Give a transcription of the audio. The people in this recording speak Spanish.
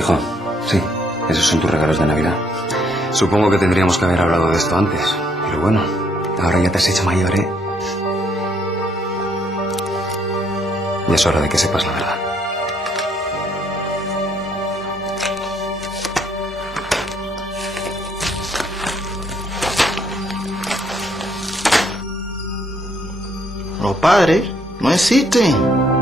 Hijo, sí, esos son tus regalos de Navidad. Supongo que tendríamos que haber hablado de esto antes, pero bueno, ahora ya te has hecho mayor, ¿eh? Y es hora de que sepas la verdad. Los padres no existen.